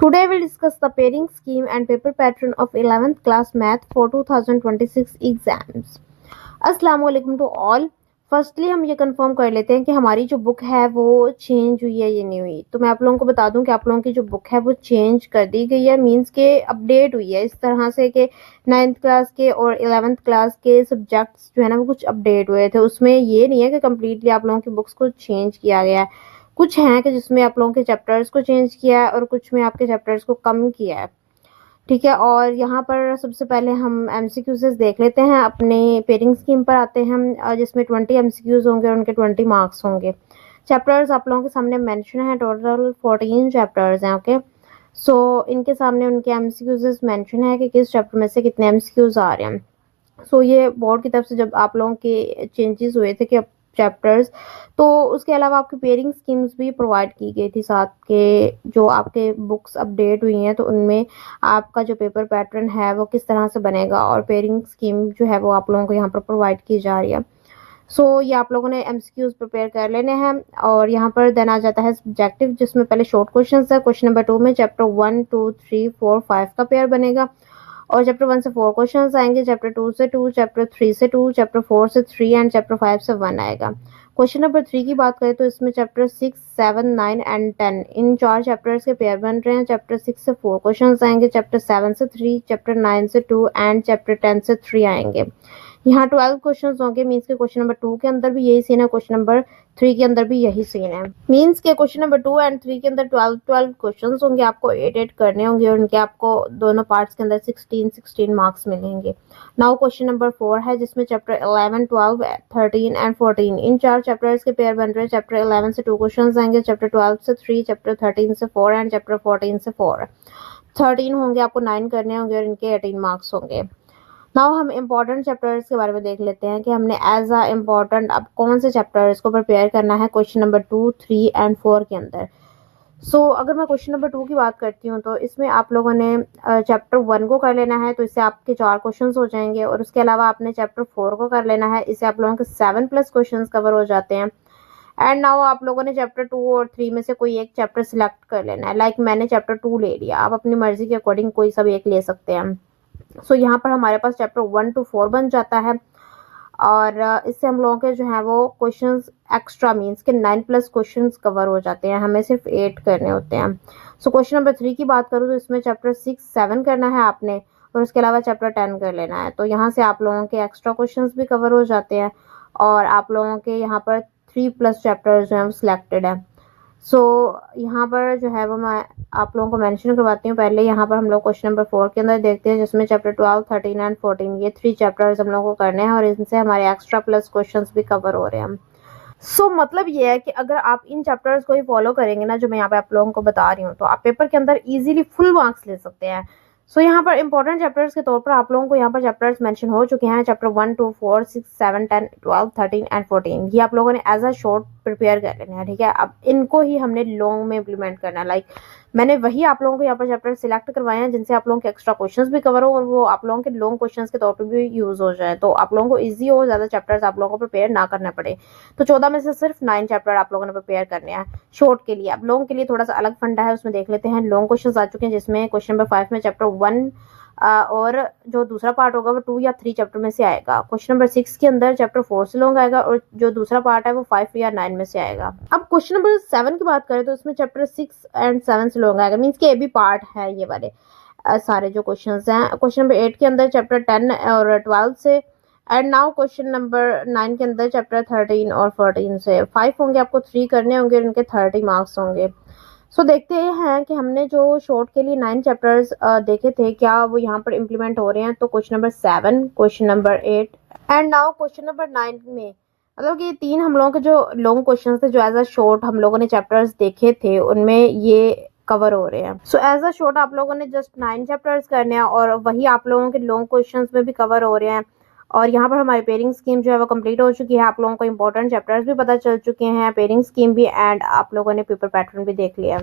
Today we'll discuss the pairing scheme and paper pattern of 11th class math for 2026 exams. अस्सलाम वालेकुम to all. Firstly हम ये confirm कर लेते हैं कि हमारी जो बुक है वो चेंज हुई है या नहीं हुई। तो मैं आप लोगों को बता दूं कि आप लोगों की जो बुक है वो चेंज कर दी गई है, मींस के अपडेट हुई है इस तरह से कि 9th क्लास के और 11th क्लास के सब्जेक्ट्स जो है ना वो कुछ अपडेट हुए थे। उसमें ये नहीं है कि कम्प्लीटली आप लोगों की बुक्स को चेंज किया गया है। कुछ हैं कि जिसमें आप लोगों के चैप्टर्स को चेंज किया है और कुछ में आपके चैप्टर्स को कम किया है। ठीक है, और यहाँ पर सबसे पहले हम एमसीक्यूज देख लेते हैं। अपने पेयरिंग स्कीम पर आते हैं हम, जिसमें 20 एमसीक्यूज होंगे और उनके 20 मार्क्स होंगे। चैप्टर्स आप लोगों के सामने मेंशन है, टोटल 14 चैप्टर्स हैं। ओके, सो इनके सामने उनके एमसीक्यूज मेंशन है कि किस चैप्टर में से कितने एमसीक्यूज आ रहे हैं। सो ये बोर्ड की तरफ से जब आप लोगों के चेंजेस हुए थे कि चैप्टर्स, तो उसके अलावा आपकी पेयरिंग स्कीम्स भी प्रोवाइड की गई थी साथ के। जो आपके बुक्स अपडेट हुई हैं तो उनमें आपका जो पेपर पैटर्न है वो किस तरह से बनेगा और पेयरिंग स्कीम जो है वो आप लोगों को यहाँ पर प्रोवाइड की जा रही है। सो ये आप लोगों ने एमसीक्यूज प्रिपेयर कर लेने हैं। और यहाँ पर देन आ जाता है सब्जेक्टिव, जिसमें पहले शॉर्ट क्वेश्चन है। क्वेश्चन नंबर 2 में चैप्टर 1 2 3 4 5 का पेयर बनेगा और चैप्टर 1 से 4 क्वेश्चंस आएंगे, चैप्टर 2 से 2, चैप्टर 3 से 2, चैप्टर 4 से 3 एंड चैप्टर 5 से 1 आएगा। क्वेश्चन नंबर 3 की बात करें तो इसमें चैप्टर 6 7 9 एंड 10 इन 4 चैप्टर्स के पेयर बन रहे हैं। चैप्टर 6 से 4 क्वेश्चंस आएंगे, चैप्टर 7 से 3, चैप्टर 9 से 2 एंड चैप्टर 10 से 3 आएंगे। यहाँ 12 क्वेश्चन होंगे, मीन्स के क्वेश्चन नंबर 2 के अंदर भी यही सीन है, क्वेश्चन नंबर 3 के अंदर भी यही सीन है। मीन्स के क्वेश्चन नंबर 2 एंड 3 के अंदर 12 क्वेश्चन होंगे, आपको 8 करने होंगे और उनके आपको दोनों पार्ट्स के अंदर 16 मार्क्स मिलेंगे। नाउ क्वेश्चन नंबर 4 है, जिसमें चैप्टर 11 12 13 एंड 14 इन 4 चैप्टर्स के पेयर बन रहे हैं। चैप्टर 11 से 2 क्वेश्चन आएंगे, चैप्टर 12 से 3, चैप्टर 13 से 4 एंड चैप्टर 14 से 4। 13 होंगे, आपको 9 करने होंगे और इनके 18 मार्क्स होंगे। नाउ हम इम्पोर्टेंट चैप्टर्स के बारे में देख लेते हैं कि हमने एज अ इम्पोर्टेंट अब कौन से चैप्टर्स को प्रिपेयर करना है क्वेश्चन नंबर 2 3 एंड 4 के अंदर। अगर मैं क्वेश्चन नंबर 2 की बात करती हूँ तो इसमें आप लोगों ने चैप्टर 1 को कर लेना है, तो इससे आपके 4 क्वेश्चंस हो जाएंगे। और उसके अलावा आपने चैप्टर 4 को कर लेना है, इससे आप लोगों के 7+ क्वेश्चंस कवर हो जाते हैं। एंड नाउ आप लोगों ने चैप्टर 2 और 3 में से कोई एक चैप्टर सिलेक्ट कर लेना है। लाइक मैंने चैप्टर 2 ले लिया, आप अपनी मर्जी के अकॉर्डिंग कोई सा भी एक ले सकते हैं। यहाँ पर हमारे पास चैप्टर 1 to 4 बन जाता है और इससे हम लोगों के जो है वो क्वेश्चंस एक्स्ट्रा, मीन्स के 9+ क्वेश्चंस कवर हो जाते हैं, हमें सिर्फ 8 करने होते हैं। क्वेश्चन नंबर 3 की बात करूँ तो इसमें चैप्टर 6 7 करना है आपने और उसके अलावा चैप्टर 10 कर लेना है। तो यहाँ से आप लोगों के एक्स्ट्रा क्वेश्चंस भी कवर हो जाते हैं और आप लोगों के यहाँ पर 3+ चैप्टर्स जो हैं वो सिलेक्टेड है। यहाँ पर जो है वो मैं आप लोगों को मेंशन करवाती हूँ। पहले यहाँ पर हम लोग क्वेश्चन नंबर 4 के अंदर देखते हैं, जिसमें चैप्टर 12 13 एंड 14 ये 3 चैप्टर्स हम लोगों को करने हैं और इनसे हमारे एक्स्ट्रा प्लस क्वेश्चंस भी कवर हो रहे हैं। मतलब ये है कि अगर आप इन चैप्टर्स को ही फॉलो करेंगे ना, जो मैं यहाँ पे आप लोगों को बता रही हूँ, तो आप पेपर के अंदर इजीली फुल मार्क्स ले सकते हैं। यहाँ पर इंपॉर्टेंट चैप्टर्स के तौर पर आप लोगों को यहाँ पर चैप्टर्स मेंशन हो चुके हैं। चैप्टर 1 2 4 6 7 10 12 13 एंड 14 ये आप लोगों ने एज अ शॉर्ट प्रिपेयर कर लेना है। ठीक है, अब इनको ही हमने लॉन्ग में इम्प्लीमेंट करना है। लाइक मैंने वही आप लोगों को यहाँ पर चैप्टर सिलेक्ट करवाए हैं जिनसे आप लोगों के एक्स्ट्रा क्वेश्चंस भी कवर हो और वो आप लोगों के लॉन्ग क्वेश्चंस के तौर पर भी यूज हो जाए, तो आप लोगों को ईजी हो, ज्यादा चैप्टर्स आप लोगों को प्रिपेयर ना करना पड़े। तो 14 में से सिर्फ 9 चैप्टर आप लोगों ने प्रिपेयर करने हैं शॉर्ट के लिए। अब लॉन्ग के लिए थोड़ा सा अलग फंडा है, उसमें देख लेते हैं। लॉन्ग क्वेश्चन आ चुके हैं, जिसमें क्वेश्चन नंबर 5 में चैप्टर 1 और जो दूसरा पार्ट होगा वो 2 या 3 चैप्टर में से आएगा। क्वेश्चन नंबर 6 के अंदर चैप्टर 4 से लॉन्ग आएगा और जो दूसरा पार्ट है वो 5 या 9 में से आएगा। अब क्वेश्चन नंबर 7 की बात करें तो इसमें चैप्टर 6 एंड 7 से लॉन्ग आएगा, मीन्स के ये भी पार्ट है ये वाले सारे जो क्वेश्चंस हैं। क्वेश्चन नंबर 8 के अंदर चैप्टर 10 और 12 से। एंड नाउ क्वेश्चन नंबर 9 के अंदर चैप्टर 13 और 14 से 5 होंगे, आपको 3 करने होंगे और उनके 30 मार्क्स होंगे। देखते हैं कि हमने जो शॉर्ट के लिए 9 चैप्टर्स देखे थे क्या वो यहाँ पर इम्प्लीमेंट हो रहे हैं। तो question number 7, question number 8 and now question number 9 में मतलब कि 3 हम लोगों के जो लॉन्ग क्वेश्चन थे, जो एज अ शॉर्ट हम लोगों ने चैप्टर्स देखे थे, उनमें ये कवर हो रहे हैं। एज अ शॉर्ट आप लोगों ने जस्ट 9 चैप्टर्स करने हैं और वही आप लोगों के लॉन्ग क्वेश्चंस में भी कवर हो रहे हैं। और यहाँ पर हमारी पेयरिंग स्कीम जो है वो कंप्लीट हो चुकी है। आप लोगों को इंपॉर्टेंट चैप्टर्स भी पता चल चुके हैं, पेयरिंग स्कीम भी, एंड आप लोगों ने पेपर पैटर्न भी देख लिया।